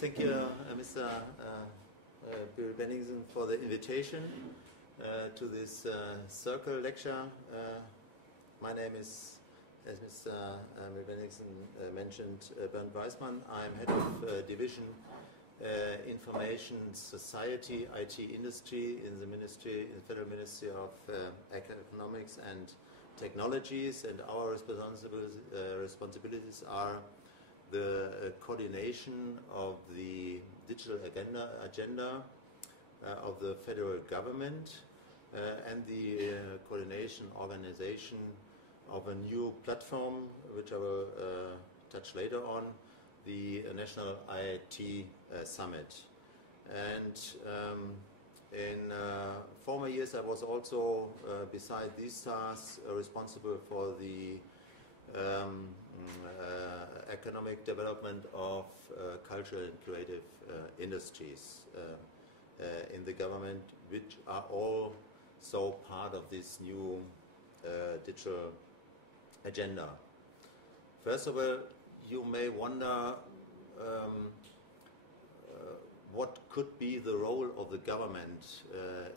Thank you, Mr. Bill Benningsen, for the invitation to this circle lecture. My name is, as Mr. Bill Benningsen mentioned, Bernd Weismann. I'm head of division Information Society, IT Industry in the Federal Ministry of Economics and Technologies, and our responsibilities are the coordination of the digital agenda of the federal government and the coordination organization of a new platform, which I will touch later on, the National IT Summit. And in former years I was also, beside these tasks, responsible for the economic development of cultural and creative industries in the government, which are also part of this new digital agenda. First of all, you may wonder what could be the role of the government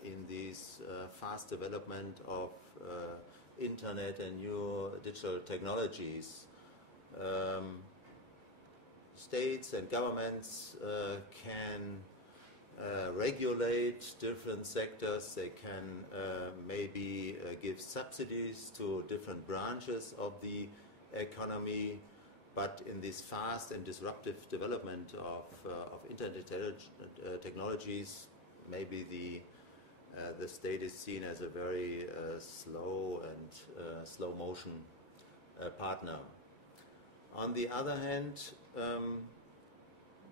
in this fast development of internet and new digital technologies. States and governments can regulate different sectors. They can maybe give subsidies to different branches of the economy, but in this fast and disruptive development of internet technologies, maybe the state is seen as a very slow and slow motion partner. On the other hand,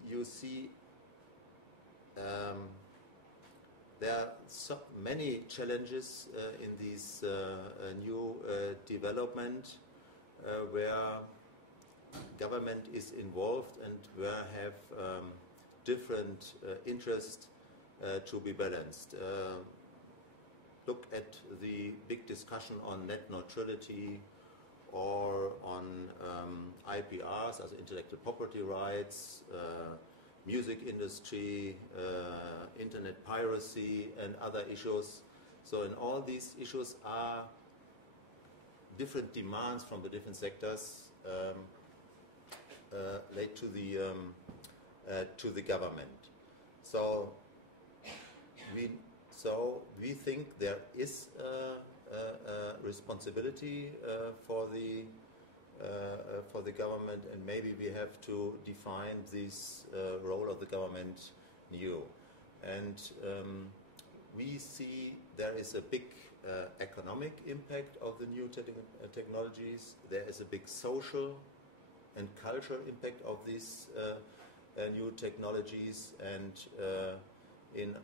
you see there are so many challenges in this new development where government is involved and where have different interests to be balanced. Look at the big discussion on net neutrality or on IPRs, as intellectual property rights, music industry, internet piracy, and other issues. So in all these issues are different demands from the different sectors laid to the government. So we think there is a responsibility for the government, and maybe we have to define this role of the government new. And we see there is a big economic impact of the new technologies. There is a big social and cultural impact of these new technologies, and in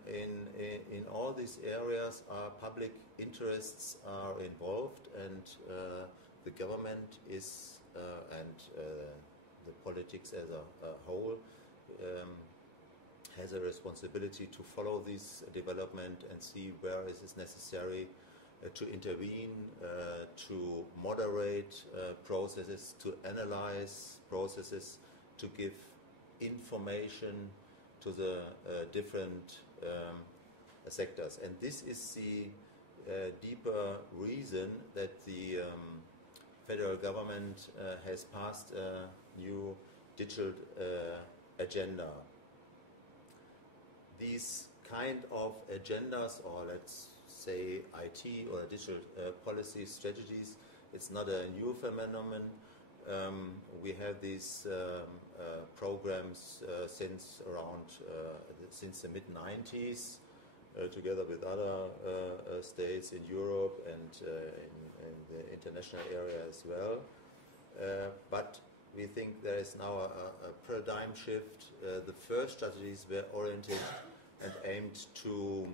all these areas our public interests are involved, and the government is and the politics as a whole has a responsibility to follow this development and see where it is necessary to intervene, to moderate processes, to analyze processes, to give information to the different sectors. And this is the deeper reason that the federal government has passed a new digital agenda. These kind of agendas, or let's say IT or digital policy strategies, it's not a new phenomenon. We have these programs since the mid-90s, together with other states in Europe and in the international area as well. But we think there is now a paradigm shift. The first strategies were oriented and aimed to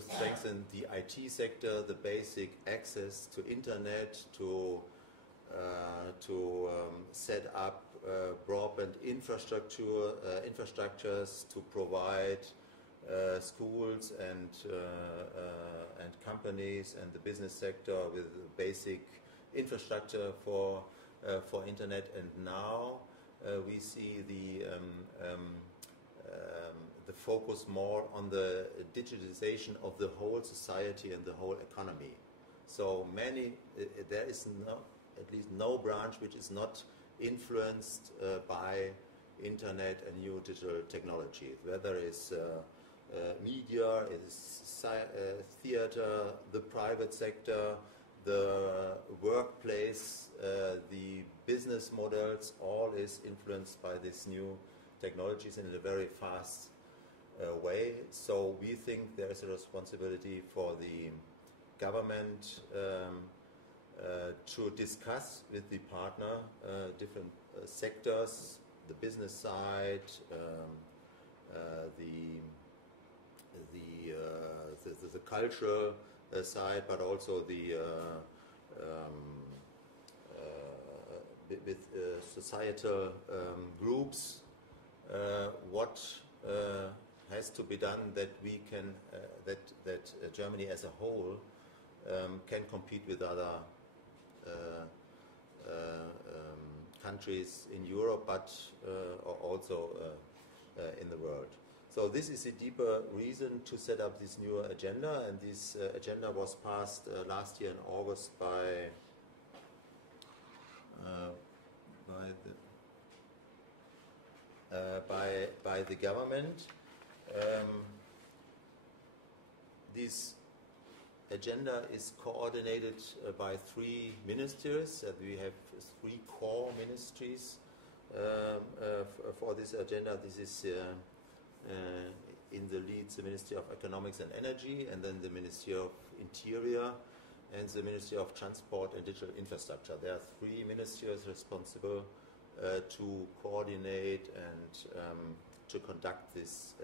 strengthen the IT sector, the basic access to internet, to set up broadband infrastructures, to provide schools and companies and the business sector with basic infrastructure for internet. And now we see the the focus more on the digitalization of the whole society and the whole economy. So there is at least no branch which is not influenced by internet and new digital technology, whether it's media, it's theater, the private sector, the workplace, the business models, all is influenced by these new technologies in a very fast way. So we think there is a responsibility for the government to discuss with the partner different sectors, the business side, the cultural side, but also the with societal groups. What has to be done that we can that Germany as a whole can compete with other countries in Europe, but also in the world. So this is a deeper reason to set up this new agenda, and this agenda was passed last year in August by the government. This agenda is coordinated by 3 ministries. We have 3 core ministries for this agenda. This is in the leads the Ministry of Economics and Energy, and then the Ministry of Interior, and the Ministry of Transport and Digital Infrastructure. There are 3 ministries responsible to coordinate and to conduct this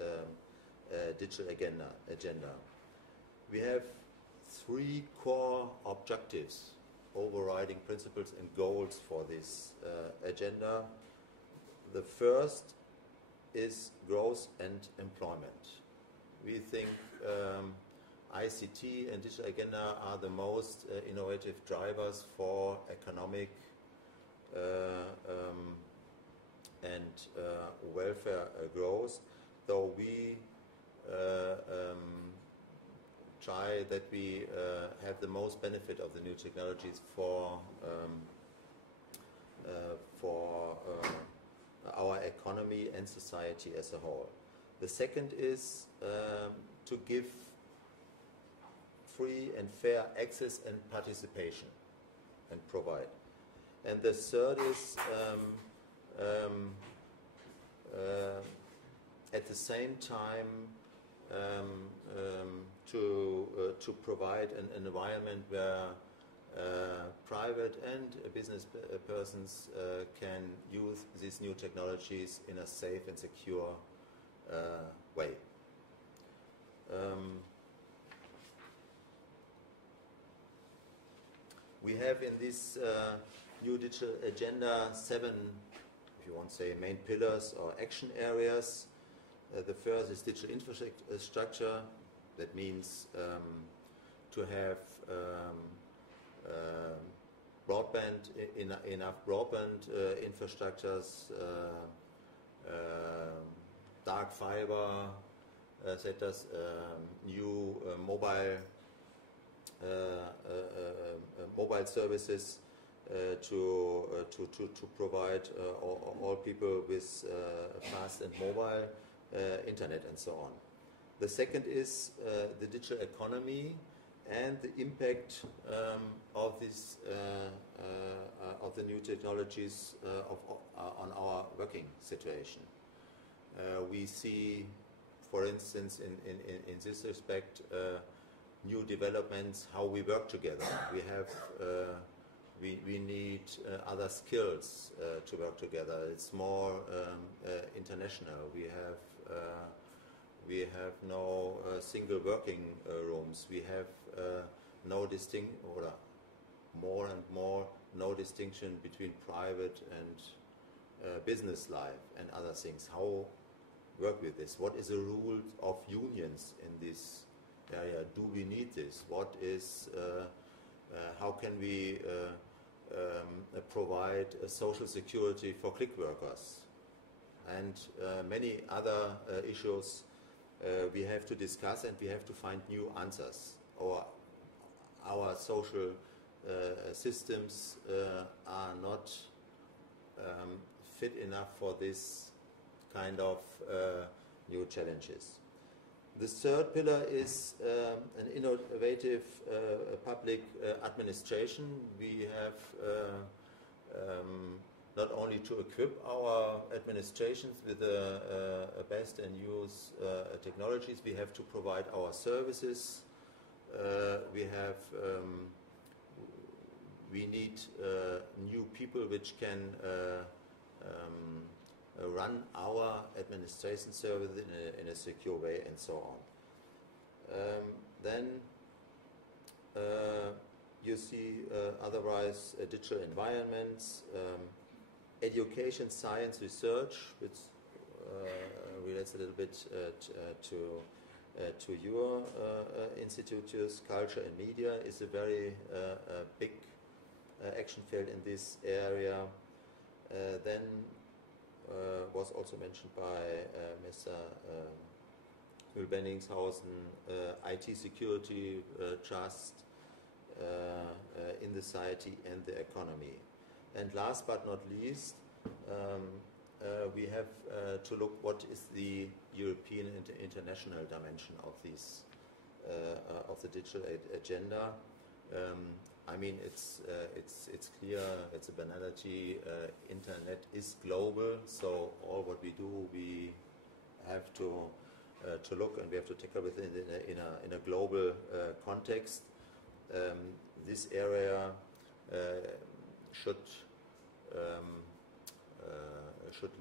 digital agenda. We have 3 core objectives, overriding principles and goals for this agenda. The first is growth and employment. We think ICT and digital agenda are the most innovative drivers for economic and welfare growth, though we try that we have the most benefit of the new technologies for our economy and society as a whole. The second is to give free and fair access and participation and provide. And the third is at the same time to provide an environment where private and business persons can use these new technologies in a safe and secure way. We have in this new digital agenda 7, if you want to say, main pillars or action areas. The first is digital infrastructure. That means to have broadband, enough broadband infrastructures, dark fiber setters, new mobile services to provide all people with fast and mobile internet and so on. The second is the digital economy and the impact of this of the new technologies on our working situation. We see, for instance, in this respect, new developments, how we work together. We have we need other skills to work together. It's more international. We have no single working rooms. We have more and more no distinction between private and business life and other things. How work with this? What is the rule of unions in this area? Do we need this? What is? How can we provide social security for click workers? and many other issues we have to discuss, and we have to find new answers. Our social systems are not fit enough for this kind of new challenges. The third pillar is an innovative public administration. We have not only to equip our administrations with the best and use technologies, we have to provide our services. We need new people which can run our administration service in a secure way, and so on. Then you see otherwise digital environments, education, science, research, which relates a little bit to your institutes. Culture and media is a very big action field in this area. Then was also mentioned by Mr. Mühl-Benningshausen, IT security, trust in the society and the economy. And last but not least, we have to look what is the European and international dimension of these of the digital agenda. I mean, it's clear, it's a banality. Internet is global, so all what we do, we have to look, and we have to tackle with it in a global context. This area should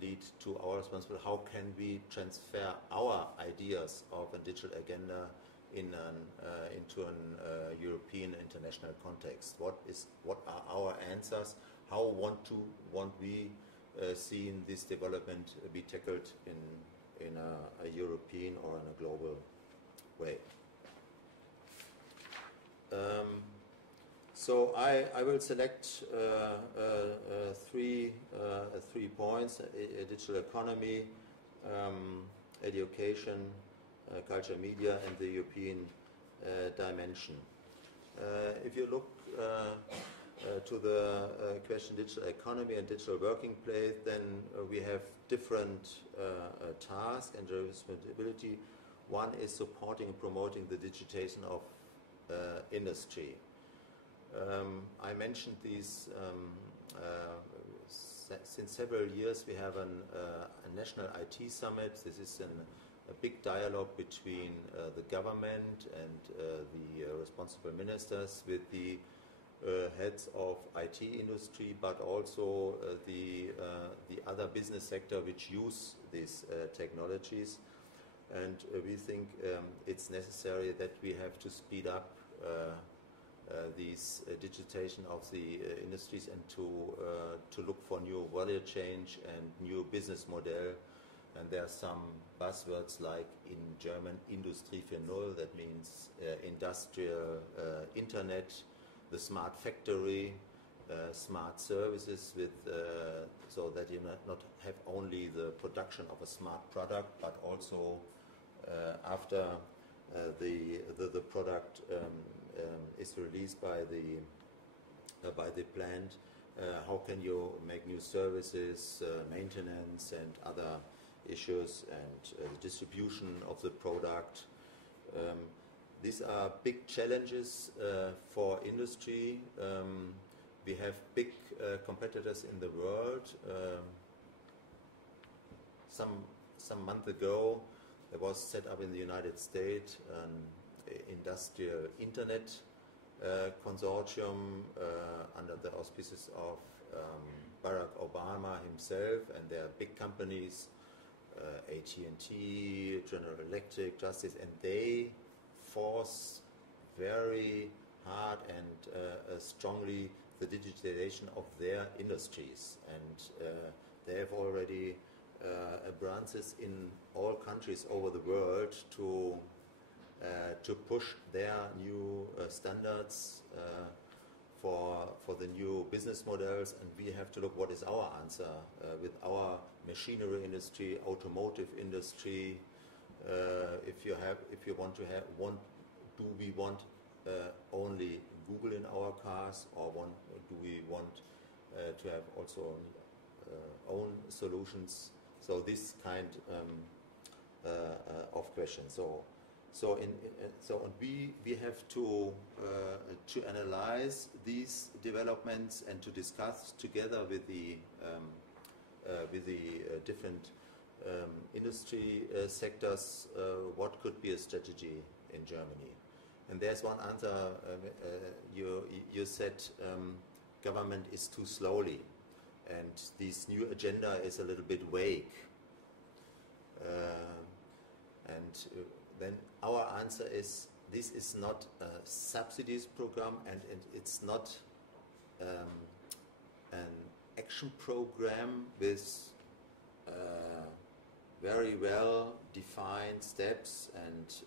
lead to our responsibility. How can we transfer our ideas of a digital agenda into an European international context? What are our answers? How want we see this development be tackled in a European or in a global way? So I will select three points: digital economy, education, culture, media, and the European dimension. If you look to the question digital economy and digital working place, then we have different tasks and responsibility. One is supporting and promoting the digitization of industry. I mentioned these since several years. We have a national IT summit. This is a big dialogue between the government and the responsible ministers with the heads of IT industry, but also the other business sector which use these technologies. And we think it's necessary that we have to speed up these digitization of the industries, and to look for new value change and new business model. And there are some buzzwords like in German Industrie 4.0, that means industrial internet, the smart factory, smart services, with so that you not have only the production of a smart product, but also after the product is released by the plant, how can you make new services, maintenance and other issues, and distribution of the product. These are big challenges for industry. We have big competitors in the world. Some month ago, there was set up in the United States an industrial internet consortium under the auspices of Barack Obama himself, and there are big companies, AT&T, General Electric, Justice, and they force very hard and strongly the digitalization of their industries, and they have already branches in all countries over the world to push their new standards for the new business models, and we have to look what is our answer with our machinery industry, automotive industry. If you want to have do we want only Google in our cars, or do we want to have also own solutions? So this kind of questions. So we have to analyze these developments and to discuss together with the different industry sectors what could be a strategy in Germany. And there's one answer. You said government is too slowly, and this new agenda is a little bit vague. Then our answer is this is not a subsidies program, and it's not an action program with very well defined steps and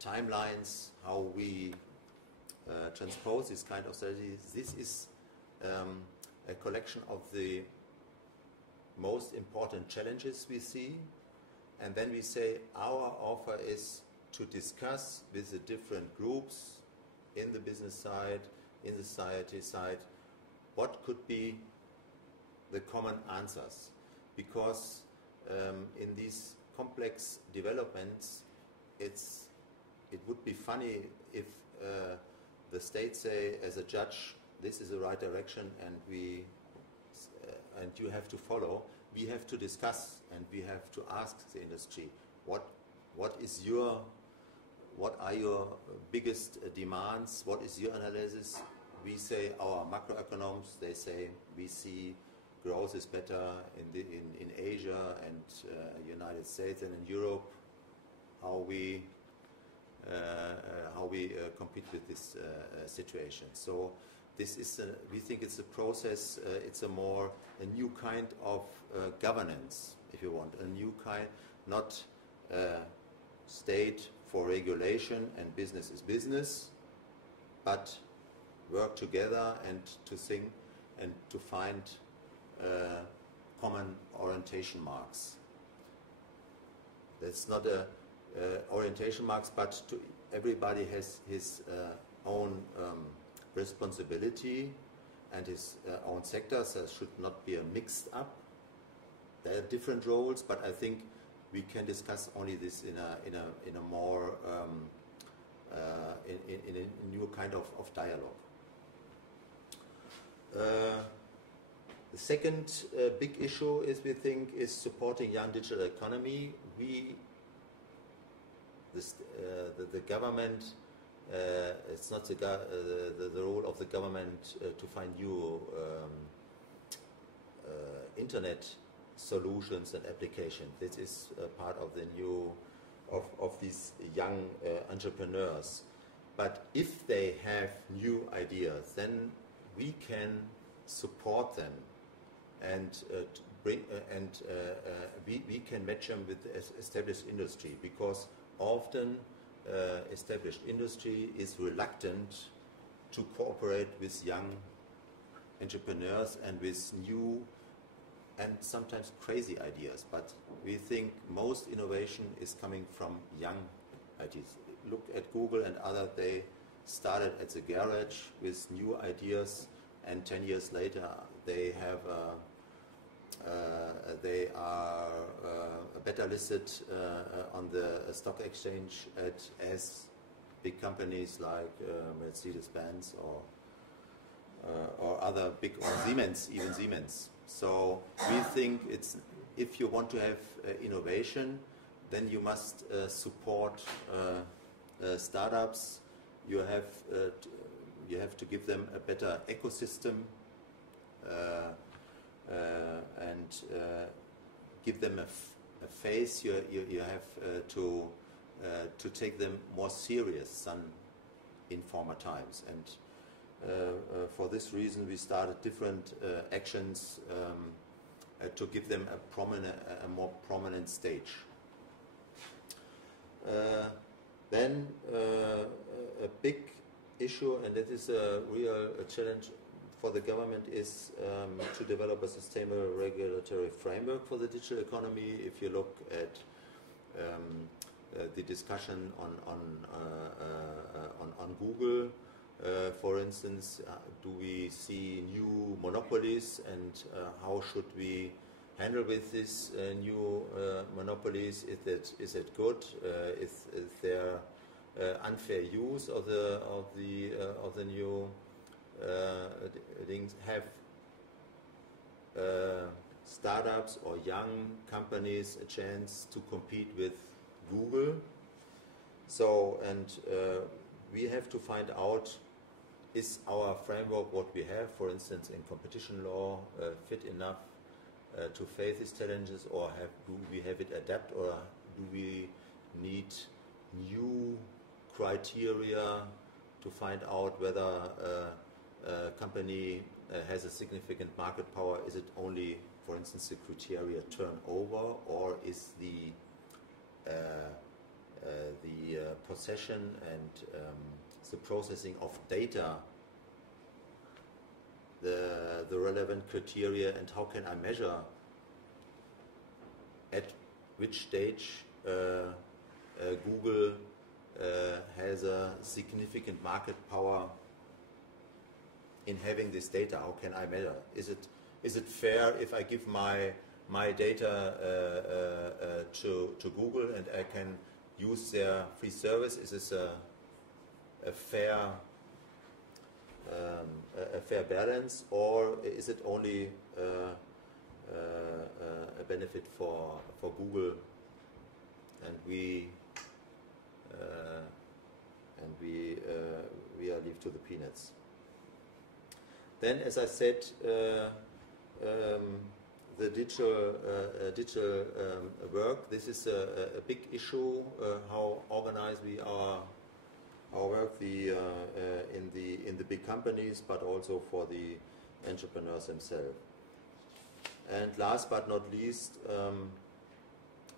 timelines how we transpose this kind of strategies. This is a collection of the most important challenges we see, and then we say our offer is to discuss with the different groups in the business side, in the society side, what could be the common answers. Because in these complex developments, it would be funny if the state say as a judge, this is the right direction and and you have to follow. We have to discuss and we have to ask the industry what are your biggest demands, what is your analysis. We say our macroeconomists, they say we see growth is better in Asia and United States and in Europe. How we compete with this situation. So this is we think it's a process. It's a new kind of governance, if you want, a new kind, not state for regulation and business is business, but work together and to think and to find common orientation marks. That's not a orientation marks, but everybody has his own responsibility and his own sectors. There should not be a mixed up. There are different roles, but I think we can discuss only this in a more in a new kind of dialogue. The second big issue is, we think, is supporting young digital economy. The government, it's not the role of the government to find new internet solutions and applications. This is part of the new of these young entrepreneurs. But if they have new ideas, then we can support them and we can match them with established industry, because often established industry is reluctant to cooperate with young entrepreneurs and with new and sometimes crazy ideas. But we think most innovation is coming from young ideas. Look at Google and other, they started at the garage with new ideas, and 10 years later they have they are better listed on the stock exchange as big companies like Mercedes-Benz or other big, or Siemens, even Siemens. So we think if you want to have innovation, then you must support startups. You have to give them a better ecosystem and give them a face. You have to take them more serious than in former times. And for this reason, we started different actions to give them a more prominent stage. Then a big issue, and that is a real challenge for the government, is to develop a sustainable regulatory framework for the digital economy. If you look at the discussion on Google, for instance, do we see new monopolies, and how should we handle with these new monopolies? Is it good? Is there unfair use of the new things? Have startups or young companies a chance to compete with Google? So, and we have to find out, is our framework, what we have, for instance, in competition law, fit enough to face these challenges, or do we have it adapt, or do we need new criteria to find out whether a company has a significant market power? Is it only, for instance, the criteria turnover, or is the possession and the processing of data the relevant criteria, and how can I measure at which stage Google has a significant market power in having this data? How can I measure? Is it fair if I give my data to Google and I can use their free service? Is this a fair balance, or is it only a benefit for Google, and we are left to the peanuts? Then, as I said, the digital work. This is a big issue. How organize we our work in the big companies, but also for the entrepreneurs themselves. And last but not least,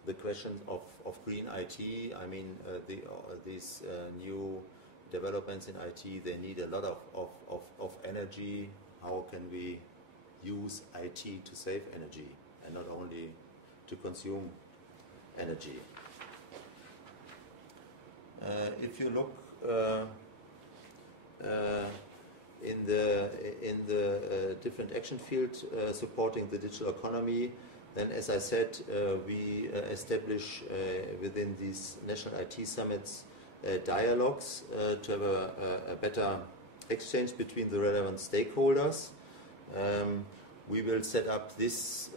the question of green IT. I mean, these new developments in IT, they need a lot of energy. How can we use IT to save energy and not only to consume energy? If you look in the different action fields supporting the digital economy, then, as I said, we establish within these national IT summits dialogues to have a better exchange between the relevant stakeholders. We will set up this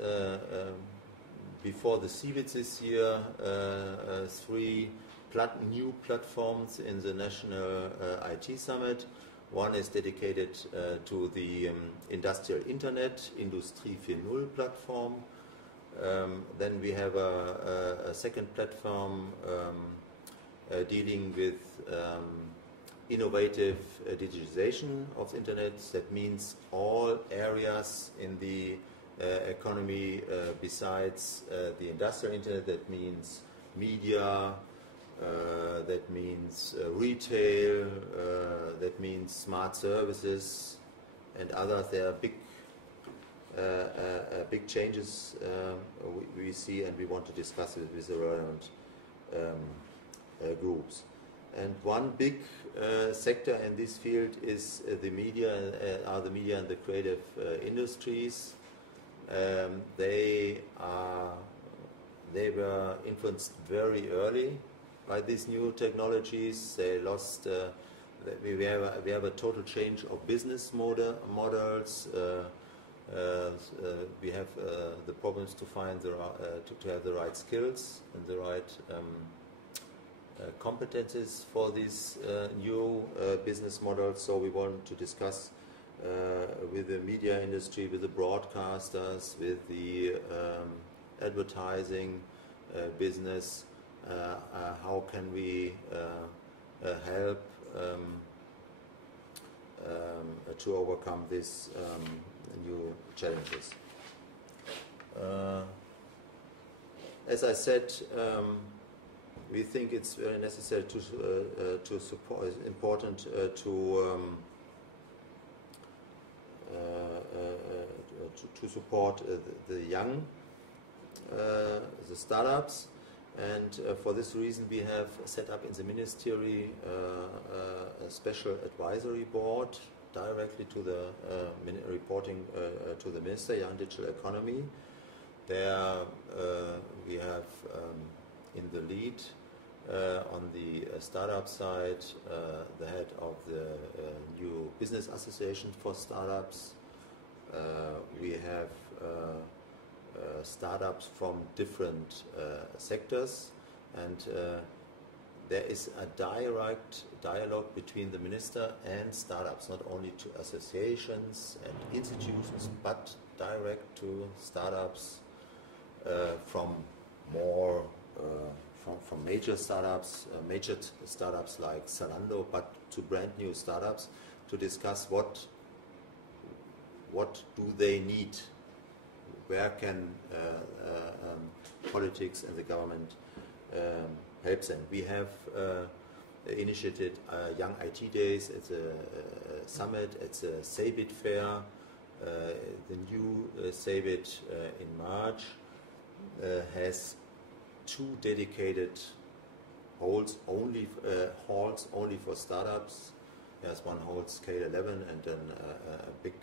before the CeBIT this year, 3 new platforms in the National IT Summit. One is dedicated to the Industrial Internet, Industrie 4.0 platform. Then we have a second platform dealing with innovative digitization of the Internet. That means all areas in the economy besides the industrial Internet. That means media, that means retail, that means smart services and others. There are big changes we see, and we want to discuss it with the relevant groups. And one big sector in this field is the media, the media and the creative industries. They were influenced very early by these new technologies. They lost. We have a total change of business models. We have the problems to find to have the right skills and the right competences for these new business models. So we want to discuss with the media industry, with the broadcasters, with the advertising business, how can we help to overcome these new challenges. As I said, we think it's very necessary to support. It's important to support the young, the startups, and for this reason we have set up in the ministry a special advisory board directly to the reporting to the Minister, Young Digital Economy. There we have in the lead on the startup side the head of the new business association for startups. We have startups from different sectors, and there is a direct dialogue between the minister and startups, not only to associations and institutions, but direct to startups from more from major startups like Zalando, but to brand new startups, to discuss what do they need, where can politics and the government help them. We have initiated Young IT Days. It's a summit. It's a CeBIT fair. The new CeBIT in March has 2 dedicated halls only for startups. There's one hall scale 11 and then a big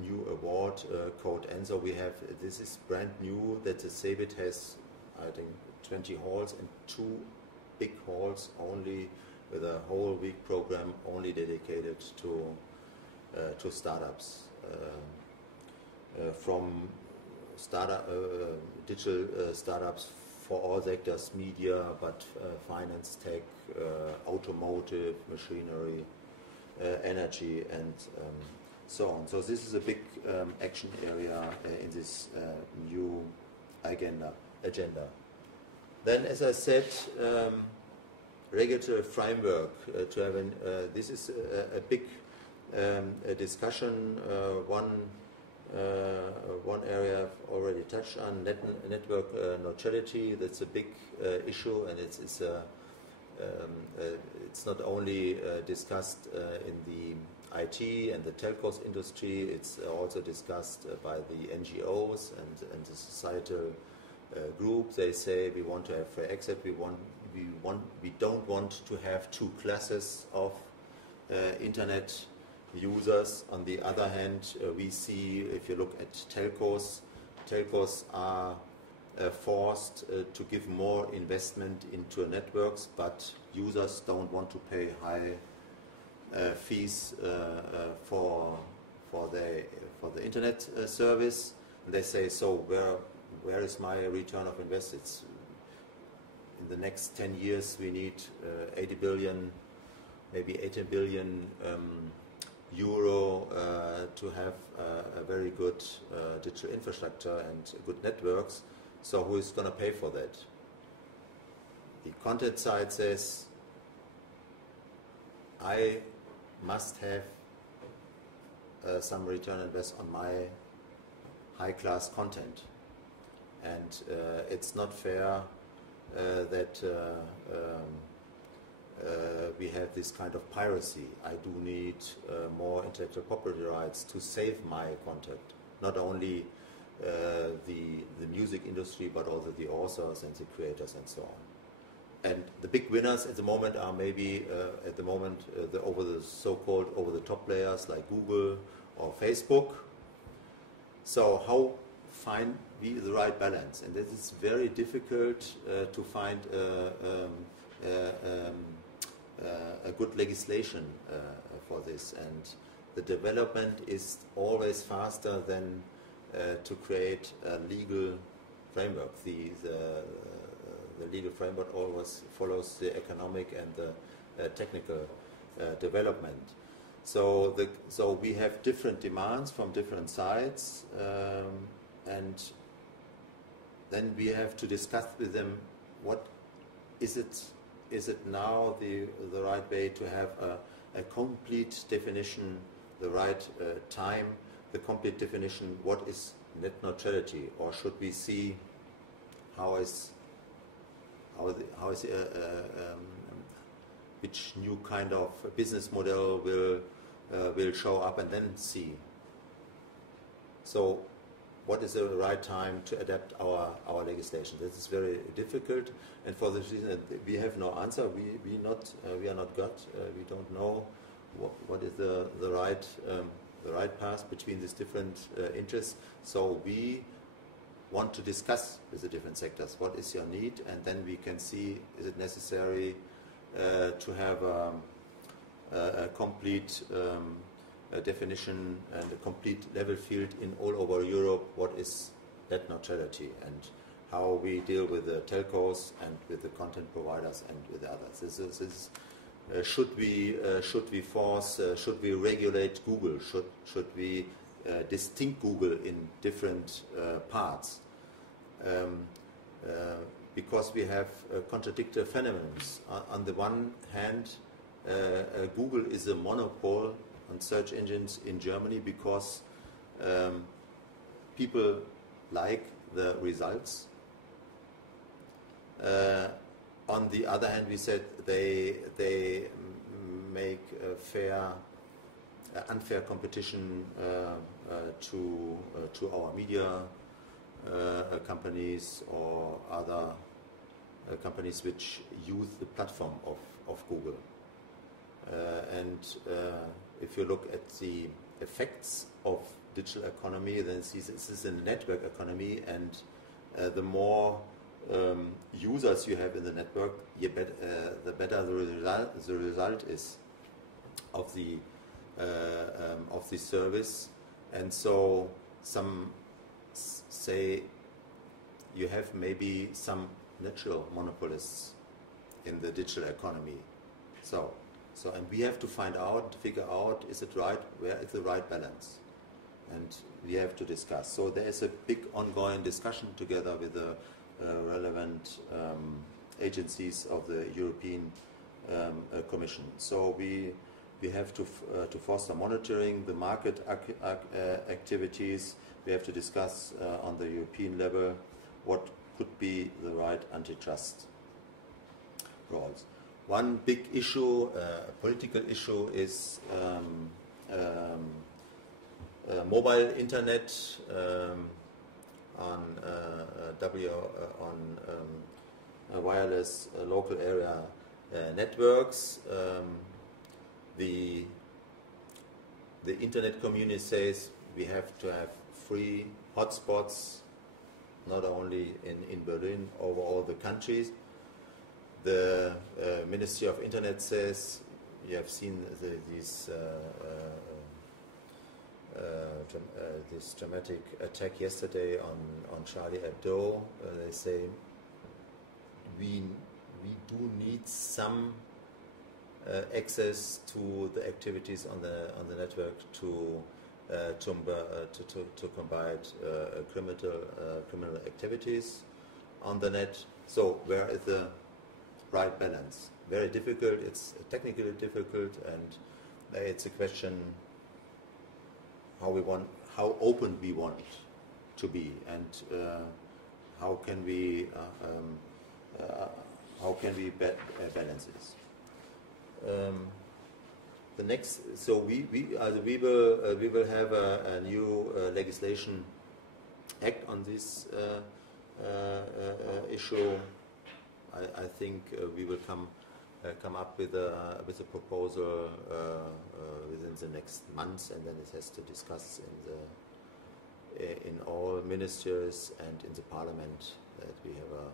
new award code. And so we have, this is brand new, that the CeBIT has, I think, 20 halls and 2 big halls only, with a whole week program only dedicated to startups, from digital startups for all sectors, media, but finance, tech, automotive, machinery, energy, and so on. So this is a big action area in this new agenda. Then, as I said, regulatory framework to have this is a big discussion. One area I've already touched on, network neutrality. That's a big issue, and it's not only discussed in the IT and the telcos industry. It's also discussed by the NGOs and the societal group. They say we want to have fair access. We don't want to have 2 classes of internet users. On the other hand, we see, if you look at telcos are forced to give more investment into networks, but users don't want to pay high fees for the internet service. And they say, so where is my return of investment? In the next 10 years we need 80 billion, maybe 80 billion euro to have a very good digital infrastructure and good networks. So who is going to pay for that? The content side says, I must have some return on investment on my high-class content. And it's not fair that we have this kind of piracy. I do need more intellectual property rights to save my content. Not only the music industry, but also the authors and the creators and so on. And the big winners at the moment are maybe at the moment the so-called over-the-top players like Google or Facebook. So how find we the right balance? And it is very difficult to find a good legislation for this. And the development is always faster than to create a legal framework. The legal framework always follows the economic and the technical development. So we have different demands from different sides, and then we have to discuss with them what is it. Is it now the right way to have a complete definition, the right time, the complete definition, what is net neutrality, or should we see how is which new kind of business model will show up, and then see. So, what is the right time to adapt our legislation? This is very difficult, and for this reason we have no answer. We are not God. We don't know what is the right path between these different interests. So we want to discuss with the different sectors what is your need, and then we can see, is it necessary to have a complete definition and a complete level field in all over Europe, what is net neutrality and how we deal with the telcos and with the content providers and with the others. Should we force, should we regulate Google? Should we distinct Google in different parts? Because we have contradictory phenomena. On the one hand, Google is a monopoly on search engines in Germany because people like the results. On the other hand, we said they make unfair competition to our media companies or other companies which use the platform of Google. And if you look at the effects of digital economy, then this is a network economy, and the more users you have in the network, the better the result is of the service. And so some say you have maybe some natural monopolists in the digital economy. So and we have to figure out, is it right, where is the right balance? And we have to discuss. So there is a big ongoing discussion together with the relevant agencies of the European Commission. So we have to foster monitoring the market activities. We have to discuss on the European level what could be the right antitrust roles. One big issue, political issue, is mobile internet on wireless local area networks. The internet community says we have to have free hotspots, not only in Berlin, over all the countries. The Ministry of Internet says, you have seen this dramatic attack yesterday on Charlie Hebdo. They say we do need some access to the activities on the network to combat criminal activities on the net. So where is the right balance? Very difficult. It's technically difficult, and it's a question how open we want to be, and how can we balance this. The next, so we will have a new legislation act on this issue. I think we will come up with a proposal within the next months, and then it has to discuss in all ministries and in the parliament, that we have a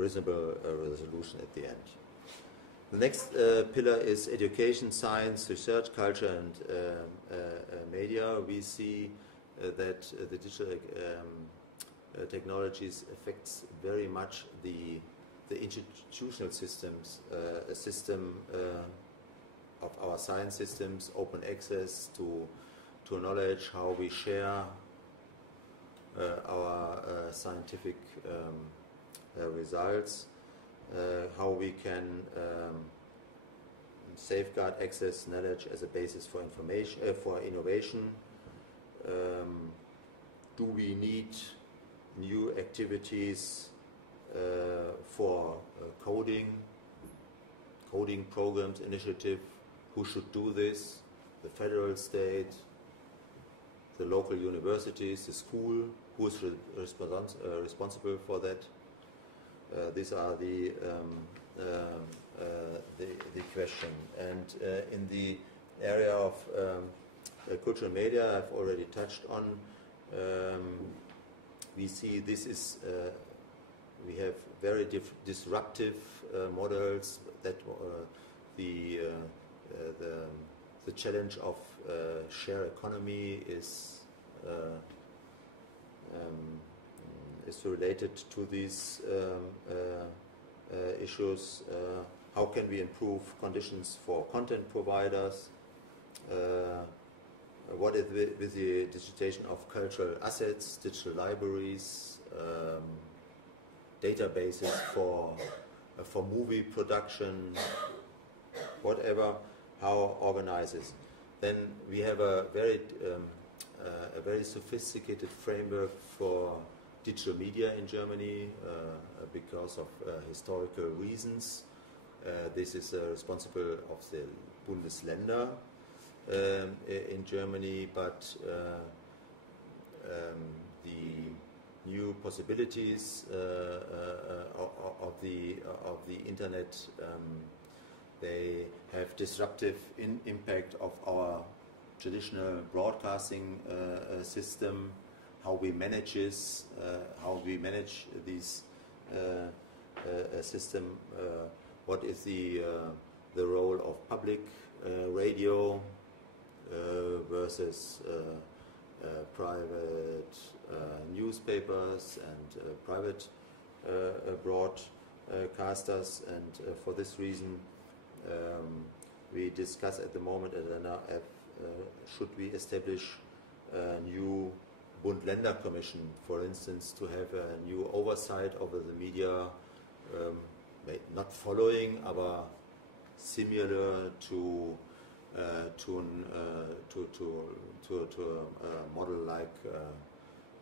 reasonable resolution at the end. The next pillar is education, science, research, culture, and media. We see that the digital technologies affects very much the institutional systems, a system of our science systems, open access to knowledge, how we share our scientific results, how we can safeguard access knowledge as a basis for information, for innovation. Do we need new activities for coding programs initiative. Who should do this? The federal state, the local universities, the school. Who is responsible for that? These are the question. And in the area of cultural media, I've already touched on. We see this is we have very disruptive models that the challenge of share economy is related to these issues. How can we improve conditions for content providers? What is with the digitization of cultural assets, digital libraries, databases for movie production, whatever? How organizes? Then we have a very sophisticated framework for digital media in Germany because of historical reasons. This is responsible of the Bundesländer in Germany, but the new possibilities of the internet, they have disruptive impact of our traditional broadcasting system, how we manage this, how we manage this system, what is the role of public radio versus private newspapers and private broadcasters, and for this reason we discuss at the moment at NRF, should we establish a new Bund-Länder Commission, for instance, to have a new oversight over the media, not following, but similar to a model like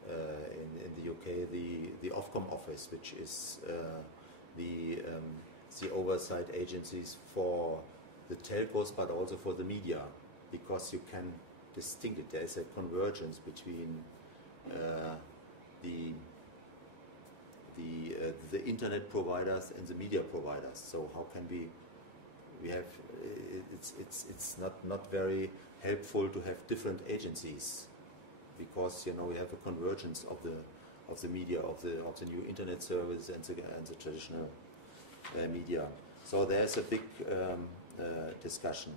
in the UK, the Ofcom office, which is the oversight agencies for the telcos, but also for the media, because you can distinct it. There is a convergence between the internet providers and the media providers. So how can we have it's not very helpful to have different agencies, because we have a convergence of the media, of the new internet service and the traditional media. So there's a big discussion.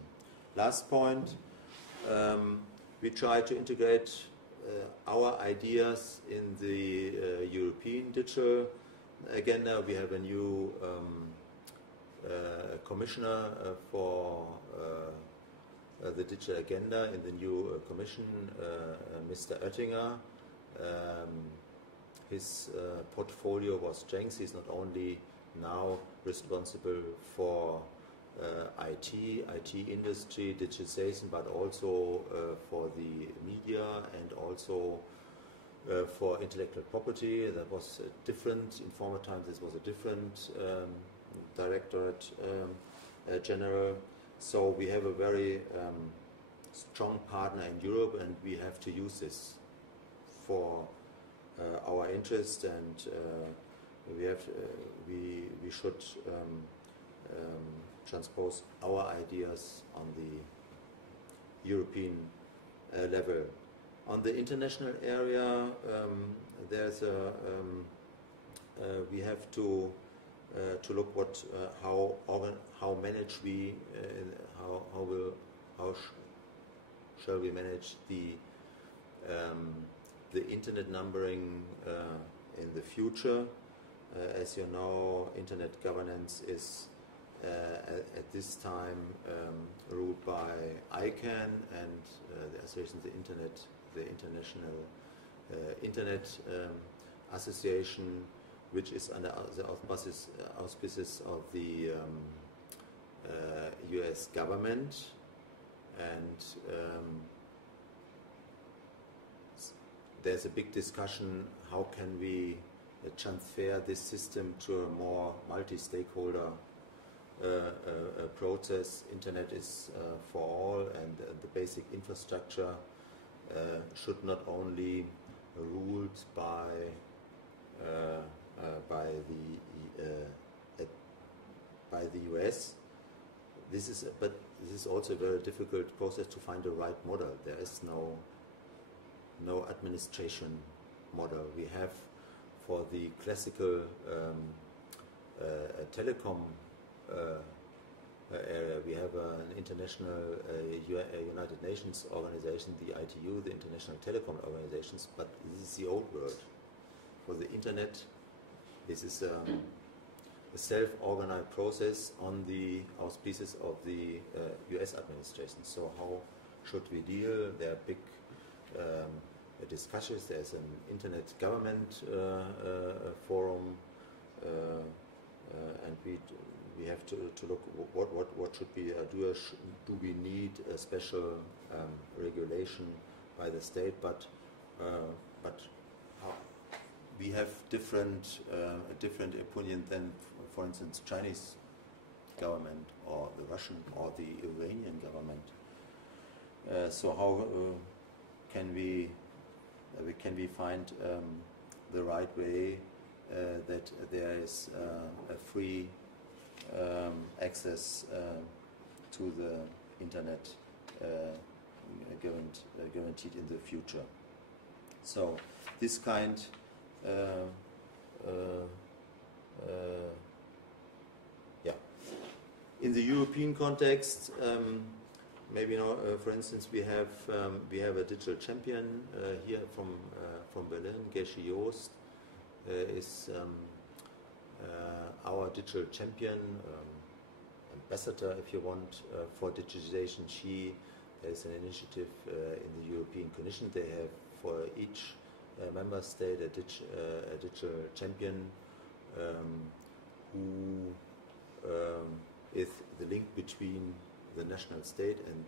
Last point, we try to integrate our ideas in the European digital agenda. We have a new commissioner for the digital agenda in the new commission, Mr. Oettinger. His portfolio was strength. He's not only now responsible for IT industry, digitization, but also for the media and also for intellectual property. That was different. In former times, this was a different Directorate General. So we have a very strong partner in Europe, and we have to use this for our interest, and we should transpose our ideas on the European level. On the international area, there's we have to look what how manage we how shall we manage the internet numbering in the future. As you know, internet governance is at this time ruled by ICANN and the Association of the Internet, the International Internet Association, which is under the auspices of the US government, and there's a big discussion how can we transfer this system to a more multi-stakeholder process. Internet is for all, and the basic infrastructure should not only ruled by the US. But this is also a very difficult process to find the right model. There is no administration model. We have for the classical telecom area, we have an international United Nations organization, the ITU, the International Telecom Organizations, but this is the old world. For the internet, this is a self-organized process on the auspices of the US administration. So how should we deal? There are big discussions. There's an internet government forum, and we have to look what should we do. Do we need a special regulation by the state? But we have different opinion than, for instance, Chinese government or the Russian or the Iranian government. So how can we find the right way that there is a free access to the internet guaranteed in the future? So this kind in the European context, maybe for instance, we have a digital champion here from Berlin. Gesche Joost is our digital champion, ambassador, if you want, for digitization. There's an initiative in the European Commission. They have for each member state a digital champion who is the link between the national state and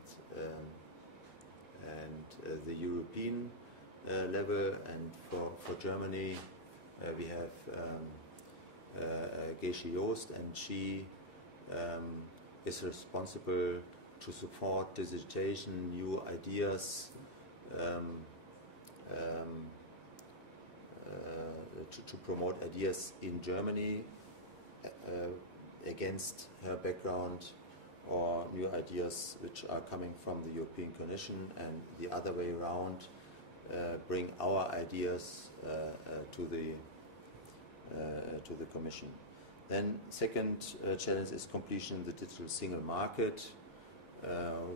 the European level. And for Germany, we have Gesche Joost, and she is responsible to support digitization, new ideas, to promote ideas in Germany against her background, or new ideas which are coming from the European Commission, and the other way around, bring our ideas to the Commission. Then second challenge is completion of the digital single market.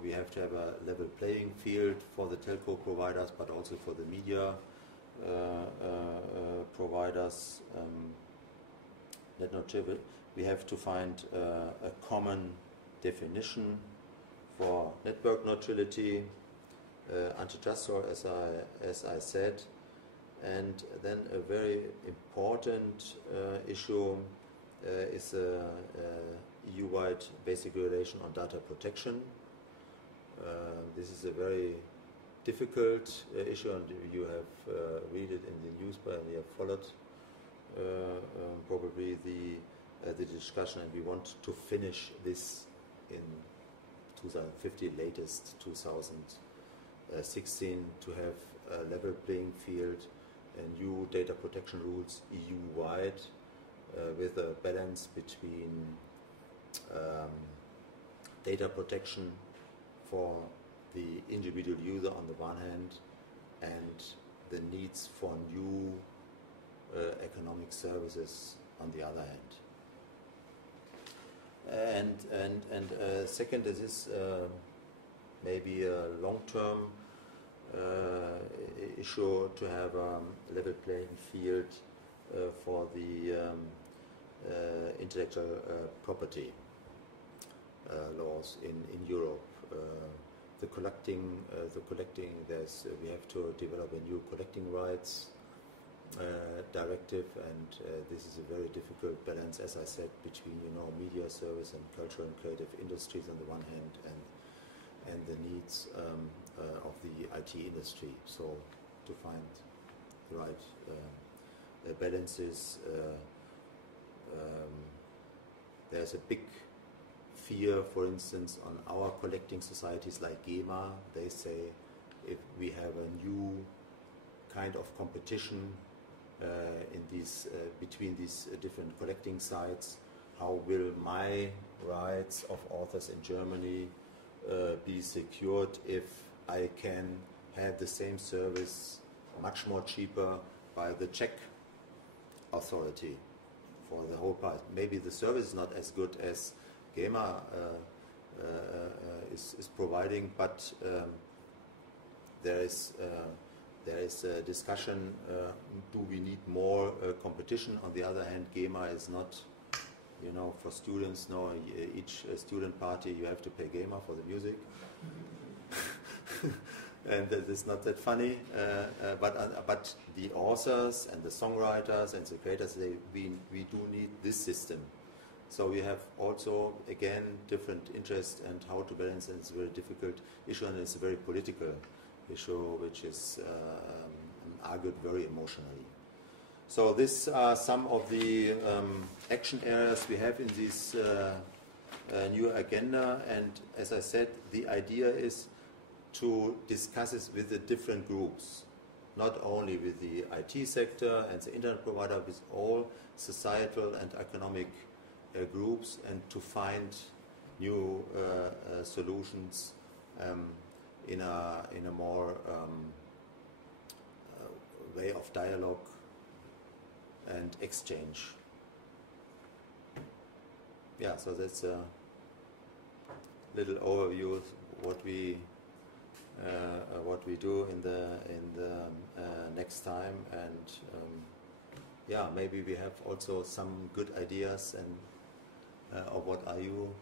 We have to have a level playing field for the telco providers, but also for the media providers. We have to find a common definition for network neutrality, antitrust law, as I said, and then a very important issue is a EU-wide basic regulation on data protection. This is a very difficult issue, and you have read it in the news, but we have followed probably the discussion, and we want to finish this in 2050, latest 2016, to have a level playing field and new data protection rules EU-wide, with a balance between data protection for the individual user on the one hand, and the needs for new economic services on the other hand. And second, this is maybe a long-term issue, to have a level playing field for the intellectual property laws in Europe. The collecting. We have to develop a new collecting rights directive, and this is a very difficult balance, as I said, between media service and cultural and creative industries on the one hand, and the needs of the IT industry. So to find the right balances. There's a big fear, for instance, on our collecting societies like GEMA. They say if we have a new kind of competition in these between these different collecting sites, how will my rights of authors in Germany be secured if I can have the same service much more cheaper by the Czech authority for the whole price? Maybe the service is not as good as GEMA is providing, but there is a discussion, do we need more competition? On the other hand, GEMA is not, you know, for students, no, each student party you have to pay GEMA for the music. And it's not that funny, but the authors and the songwriters and the creators, we do need this system. So we have also, again, different interests and how to balance, and it's a very difficult issue, and it's a very political issue, which is argued very emotionally. So these are some of the action areas we have in this new agenda, and as I said, the idea is to discuss it with the different groups, not only with the IT sector and the internet provider, with all societal and economic groups, and to find new solutions in a more way of dialogue and exchange. Yeah, so that's a little overview of what we do in the next time, and yeah, maybe we have also some good ideas and of what are you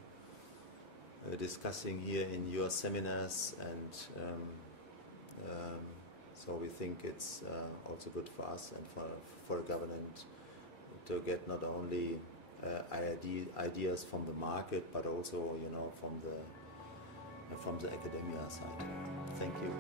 discussing here in your seminars, and so we think it's also good for us and for a government to get not only ideas from the market, but also, you know, from the academia side. Thank you.